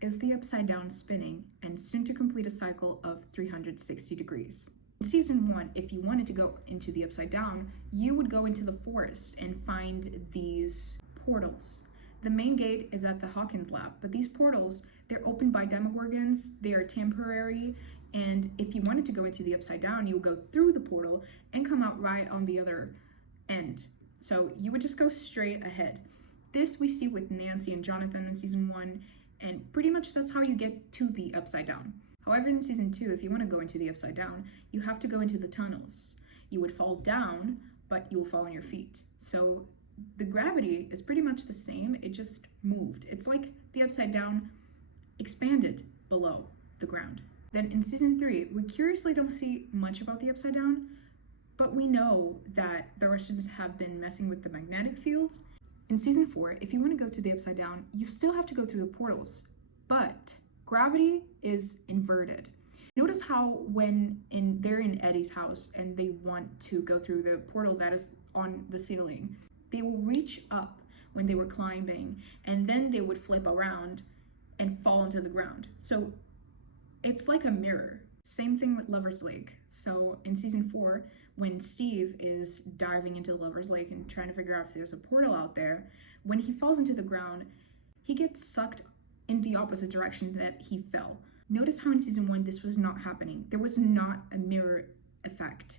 is the upside down spinning and soon to complete a cycle of 360 degrees. In season 1, if you wanted to go into the upside down, you would go into the forest and find these portals. The main gate is at the Hawkins lab, but these portals, they're opened by demogorgons, they are temporary, and if you wanted to go into the upside down, you would go through the portal and come out right on the other end. So you would just go straight ahead. This we see with Nancy and Jonathan in season 1, and pretty much that's how you get to the upside down. However, in season 2, if you want to go into the upside down, you have to go into the tunnels. You would fall down, but you will fall on your feet. So the gravity is pretty much the same, it just moved. It's like the upside down expanded below the ground. Then in season 3, we curiously don't see much about the upside down, but we know that the Russians have been messing with the magnetic field. In season 4, if you want to go to the upside down, you still have to go through the portals, but gravity is inverted. Notice how when they're in Eddie's house and they want to go through the portal that is on the ceiling, they will reach up when they were climbing, and then they would flip around and fall into the ground. So it's like a mirror. Same thing with Lover's Lake. So in season 4, when Steve is diving into Lover's Lake and trying to figure out if there's a portal out there, when he falls into the ground, he gets sucked in the opposite direction that he fell. Notice how in season 1 this was not happening. There was not a mirror effect.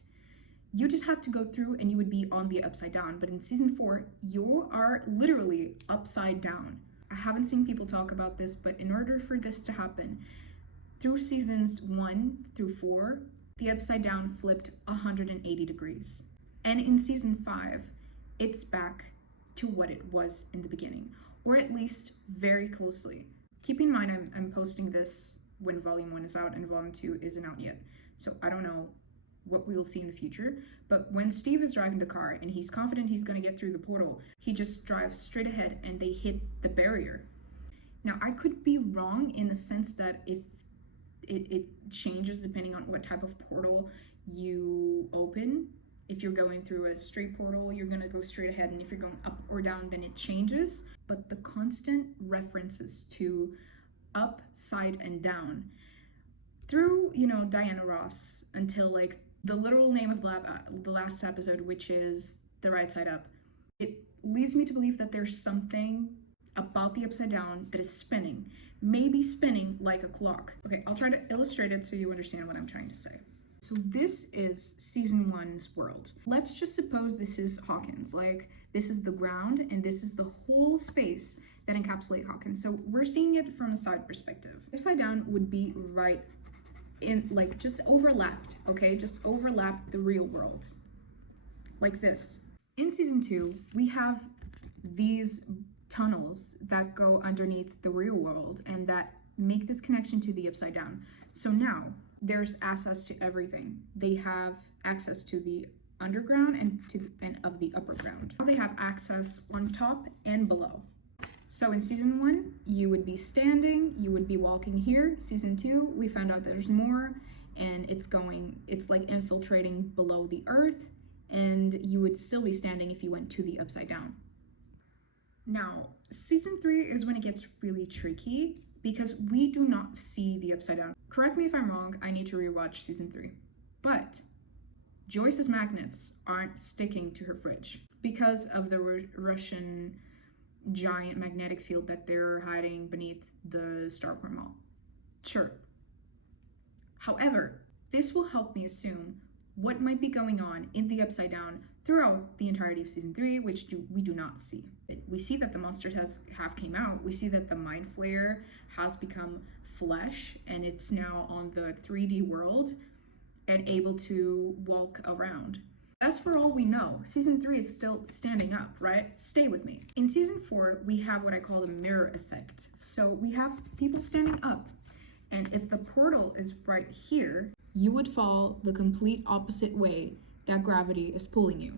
You just had to go through and you would be on the upside down. But in season 4, you are literally upside down. I haven't seen people talk about this, but in order for this to happen, through seasons 1 through 4, the upside down flipped 180 degrees. And in season 5, it's back to what it was in the beginning, or at least very closely. Keep in mind, I'm posting this when volume 1 is out and volume 2 isn't out yet. So I don't know what we'll see in the future, but when Steve is driving the car and he's confident he's going to get through the portal, he just drives straight ahead and they hit the barrier. Now, I could be wrong in the sense that if it changes depending on what type of portal you open. If you're going through a straight portal, you're going to go straight ahead, and if you're going up or down, then it changes. But the constant references to up, side, and down through, Diana Ross until like the literal name of the last episode, which is The Right Side Up, it leads me to believe that there's something about the upside down that is spinning, maybe spinning like a clock. Okay, I'll try to illustrate it so you understand what I'm trying to say. So this is season 1's world. Let's just suppose this is Hawkins, like this is the ground and this is the whole space that encapsulate Hawkins. So we're seeing it from a side perspective. Upside down would be right in, like, just overlapped, okay? Just overlap the real world, like this. In season 2, we have these tunnels that go underneath the real world and that make this connection to the upside down. So now there's access to everything. They have access to the underground and of the upper ground. Now they have access on top and below. So in season 1, you would be standing, you would be walking here. Season 2, we found out there's more, and it's like infiltrating below the earth, and you would still be standing if you went to the upside down. Now, season 3 is when it gets really tricky because we do not see the upside down. Correct me if I'm wrong, I need to rewatch season 3. But Joyce's magnets aren't sticking to her fridge because of the Russian giant magnetic field that they're hiding beneath the Starcourt Mall. Sure. However, this will help me assume what might be going on in the upside down throughout the entirety of season 3, which we do not see. We see that the monsters have came out. We see that the Mind Flayer has become flesh and it's now on the 3D world and able to walk around. As for all we know, season 3 is still standing up, right? Stay with me. In season 4, we have what I call the mirror effect. So we have people standing up, and if the portal is right here, you would fall the complete opposite way that gravity is pulling you.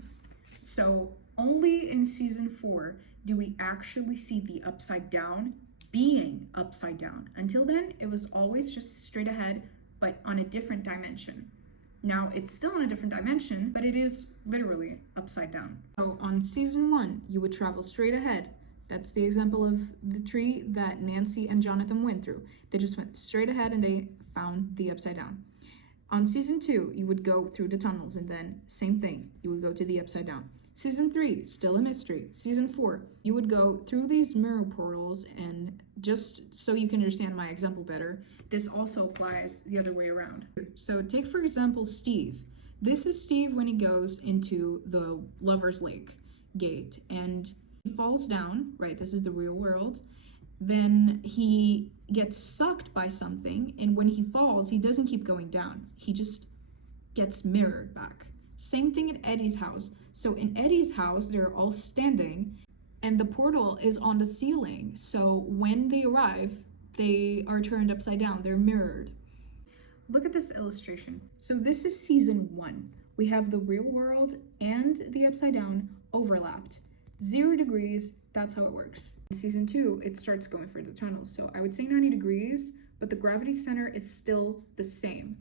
So only in season 4 do we actually see the upside down being upside down. Until then, it was always just straight ahead, but on a different dimension. Now, it's still in a different dimension, but it is literally upside down. So on season 1, you would travel straight ahead, That's the example of the tree that Nancy and Jonathan went through. They just went straight ahead and they found the upside down. On season 2, you would go through the tunnels and then same thing, you would go to the upside down. Season 3, still a mystery. Season 4, you would go through these mirror portals, and just so you can understand my example better, this also applies the other way around. So take for example Steve. This is Steve when he goes into the Lover's Lake gate and he falls down, right? This is the real world. Then he gets sucked by something, and when he falls, he doesn't keep going down. He just gets mirrored back. Same thing at Eddie's house. So in Eddie's house, they're all standing, and the portal is on the ceiling. So when they arrive, they are turned upside down. They're mirrored. Look at this illustration. So this is season 1. We have the real world and the upside down overlapped. 0 degrees, that's how it works. In season 2, it starts going for the tunnels. So I would say 90 degrees, but the gravity center is still the same.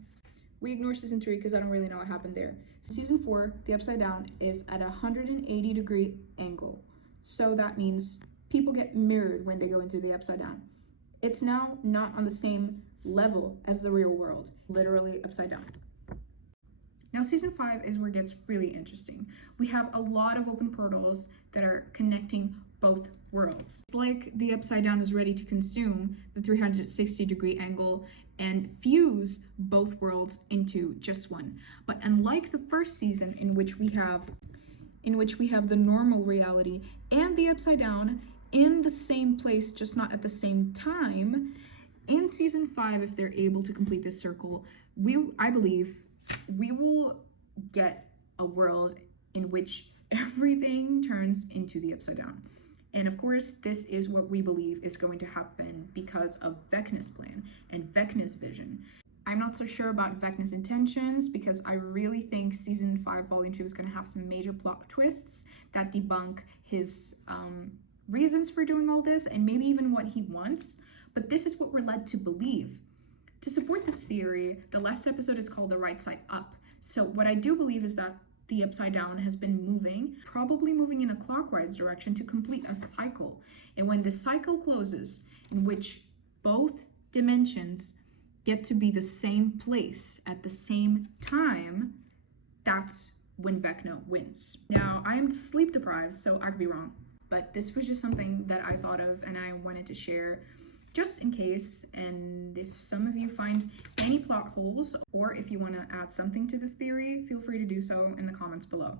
We ignore season 3 because I don't really know what happened there. Season 4, the upside down is at a 180 degree angle. So that means people get mirrored when they go into the upside down. It's now not on the same level as the real world, literally upside down. Now season 5 is where it gets really interesting. We have a lot of open portals that are connecting both worlds. It's like the upside down is ready to consume the 360 degree angle and fuse both worlds into just one. But unlike the first season in which we have the normal reality and the upside down in the same place, just not at the same time, in season 5, if they're able to complete this circle, I believe we will get a world in which everything turns into the upside down. And of course, this is what we believe is going to happen because of Vecna's plan and Vecna's vision. I'm not so sure about Vecna's intentions because I really think season 5, volume 2 is going to have some major plot twists that debunk his reasons for doing all this and maybe even what he wants. But this is what we're led to believe. To support this theory, the last episode is called The Right Side Up. So what I do believe is that the upside down has been moving, probably moving in a clockwise direction to complete a cycle. And when the cycle closes, in which both dimensions get to be the same place at the same time, that's when Vecna wins. Now, I am sleep deprived, so I could be wrong, but this was just something that I thought of and I wanted to share just in case. And if some of you find any plot holes, or if you want to add something to this theory, feel free to do so in the comments below.